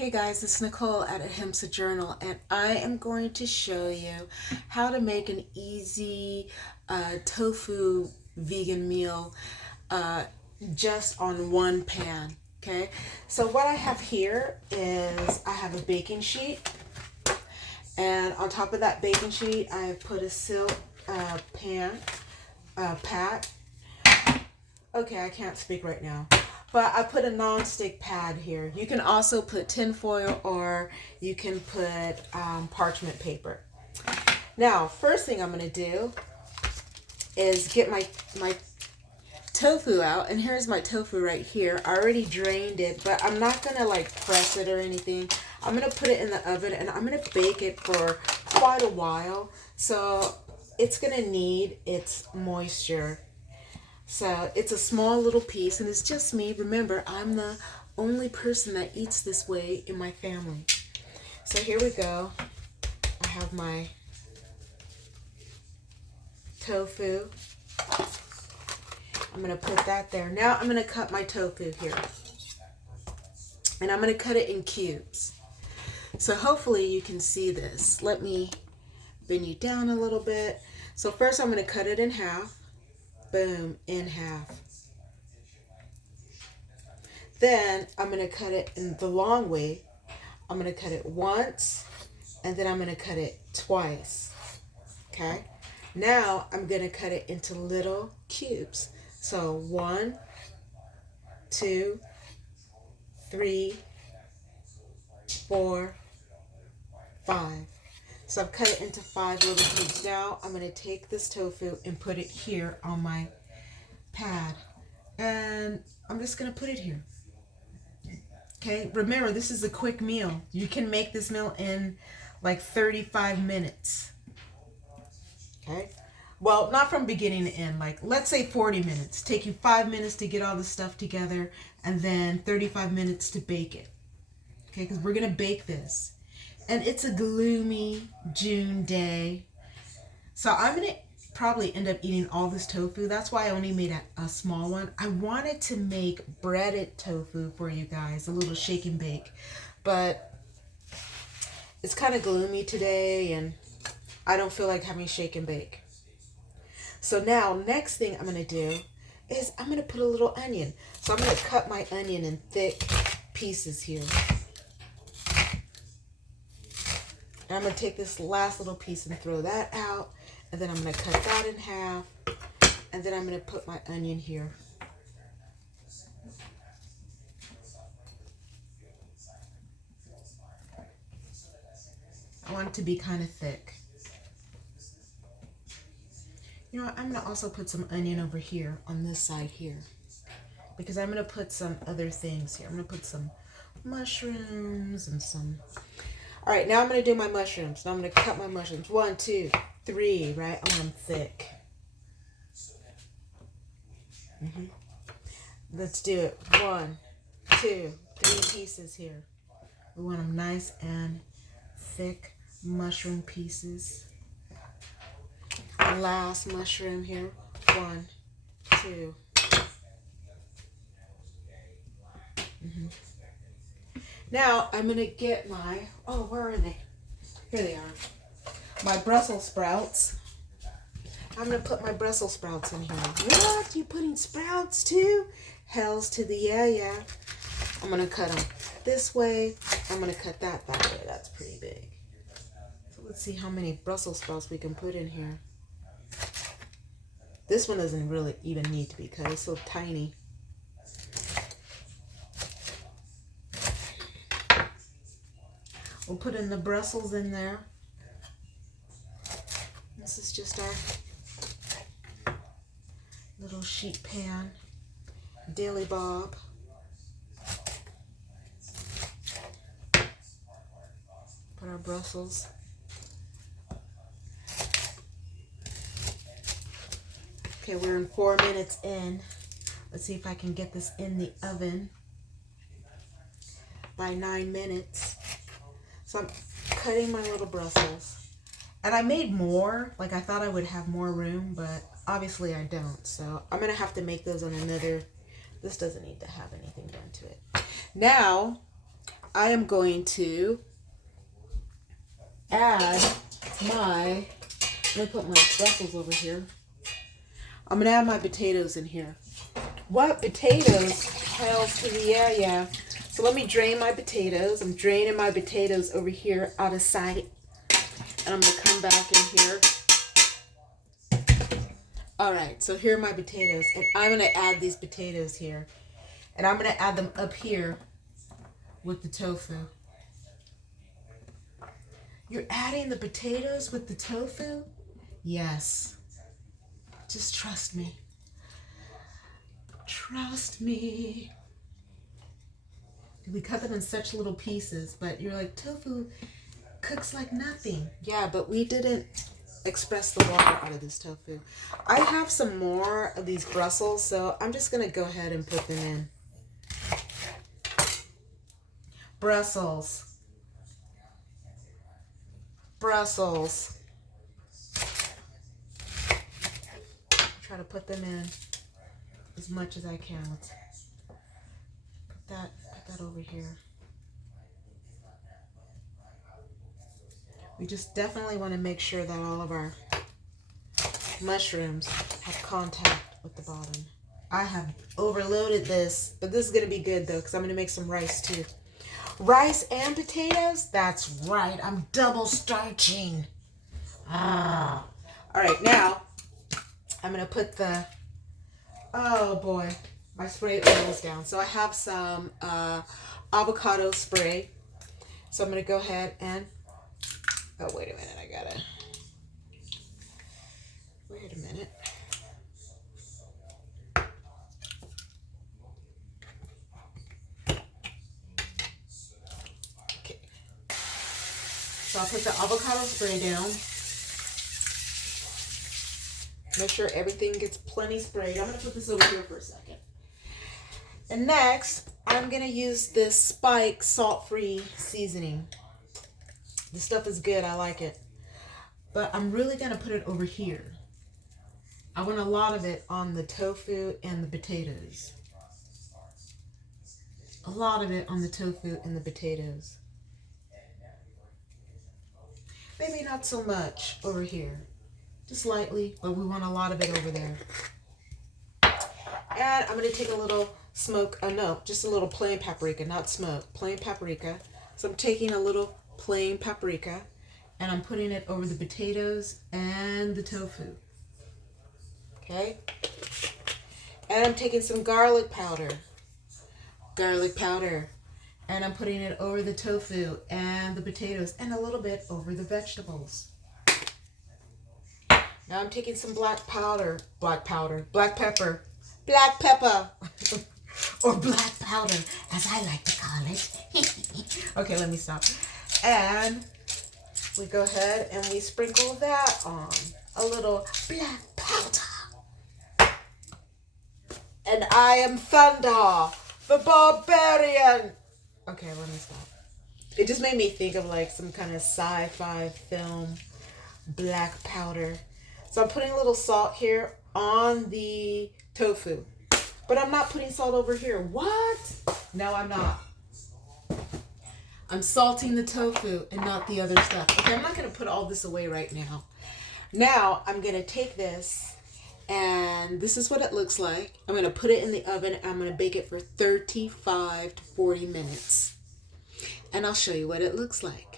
Hey guys, it's Nicole at Ahimsa Journal, and I am going to show you how to make an easy tofu vegan meal just on one pan. Okay, so what I have here is I have a baking sheet, and on top of that baking sheet, I have put a silk pat. Okay, I can't speak right now. But I put a non-stick pad here. You can also put tin foil or you can put parchment paper. Now, first thing I'm going to do is get my tofu out. And here's my tofu right here. I already drained it, but I'm not going to like press it or anything. I'm going to put it in the oven and I'm going to bake it for quite a while. So it's going to need its moisture. So it's a small little piece, and it's just me. Remember, I'm the only person that eats this way in my family. So here we go. I have my tofu. I'm going to put that there. Now I'm going to cut my tofu here. And I'm going to cut it in cubes. So hopefully you can see this. Let me bend you down a little bit. So first I'm going to cut it in half. Boom, in half. Then I'm going to cut it in the long way. I'm going to cut it once, and then I'm going to cut it twice. Okay? Now I'm going to cut it into little cubes. So 1, 2, 3, 4, 5. So I've cut it into 5 little cubes. Now I'm going to take this tofu and put it here on my pad. And I'm just going to put it here. Okay, remember this is a quick meal. You can make this meal in like 35 minutes. Okay, well, not from beginning to end. Like, let's say 40 minutes. Take you 5 minutes to get all the stuff together and then 35 minutes to bake it. Okay, because we're going to bake this. And it's a gloomy June day. So I'm going to probably end up eating all this tofu. That's why I only made a small one. I wanted to make breaded tofu for you guys, a little shake and bake. But it's kind of gloomy today and I don't feel like having shake and bake. So now, next thing I'm going to do is I'm going to put a little onion. So I'm going to cut my onion in thick pieces here. And I'm going to take this last little piece and throw that out. And then I'm going to cut that in half. And then I'm going to put my onion here. I want it to be kind of thick. You know what? I'm going to also put some onion over here on this side here. Because I'm going to put some other things here. I'm going to put some mushrooms and some... All right, now I'm going to do my mushrooms. Now I'm going to cut my mushrooms. 1, 2, 3, right? I want them thick. Let's do it. 1, 2, 3 pieces here. We want them nice and thick mushroom pieces. Last mushroom here. 1, 2. Now, I'm going to get my, oh, where are they? Here they are. My Brussels sprouts. I'm going to put my Brussels sprouts in here. What? You putting sprouts too? Hells to the yeah. I'm going to cut them this way. I'm going to cut that way. That's pretty big. So let's see how many Brussels sprouts we can put in here. This one doesn't really even need to be cut. It's so tiny. We'll put in the Brussels in there. This is just our little sheet pan. Daily Bob. Put our Brussels. Okay, we're in 4 minutes in. Let's see if I can get this in the oven by 9 minutes. So I'm cutting my little Brussels. And I made more. Like, I thought I would have more room, but obviously I don't. So I'm going to have to make those on another. This doesn't need to have anything done to it. Now, I am going to add let me put my Brussels over here. I'm going to add my potatoes in here. What potatoes? Hells to the yeah. So let me drain my potatoes. I'm draining my potatoes over here out of sight. And I'm going to come back in here. All right, so here are my potatoes. And I'm going to add these potatoes here. And I'm going to add them up here with the tofu. You're adding the potatoes with the tofu? Yes. Just trust me. Trust me. We cut them in such little pieces, but you're like, tofu cooks like nothing. Yeah, but we didn't express the water out of this tofu. I have some more of these Brussels, so I'm just going to go ahead and put them in. Brussels. Try to put them in as much as I can. Let's put that over here. We just definitely want to make sure that all of our mushrooms have contact with the bottom. I have overloaded this, but this is going to be good though, because I'm going to make some rice too. Rice and potatoes? That's right. I'm double starching. All right, now I'm going to put oh boy, my spray oils down. So I have some avocado spray. So I'm going to go ahead and, oh, wait a minute. Wait a minute. Okay. So I'll put the avocado spray down. Make sure everything gets plenty sprayed. I'm going to put this over here for a second. And next, I'm going to use this Spike salt-free seasoning. This stuff is good. I like it. But I'm really going to put it over here. I want a lot of it on the tofu and the potatoes. A lot of it on the tofu and the potatoes. Maybe not so much over here. Just lightly, but we want a lot of it over there. And I'm going to take a little just a little plain paprika, not smoke, plain paprika. So I'm taking a little plain paprika and I'm putting it over the potatoes and the tofu. Okay? And I'm taking some garlic powder. And I'm putting it over the tofu and the potatoes and a little bit over the vegetables. Now I'm taking some black pepper, or black powder, as I like to call it. Okay, let me stop. And we go ahead and we sprinkle that on. A little black powder. And I am Thunder, the barbarian. Okay, let me stop. It just made me think of like some kind of sci-fi film, black powder. So I'm putting a little salt here on the tofu. But I'm not putting salt over here. What? No, I'm not. I'm salting the tofu and not the other stuff. Okay, I'm not going to put all this away right now. Now, I'm going to take this, and this is what it looks like. I'm going to put it in the oven. I'm going to bake it for 35 to 40 minutes. And I'll show you what it looks like.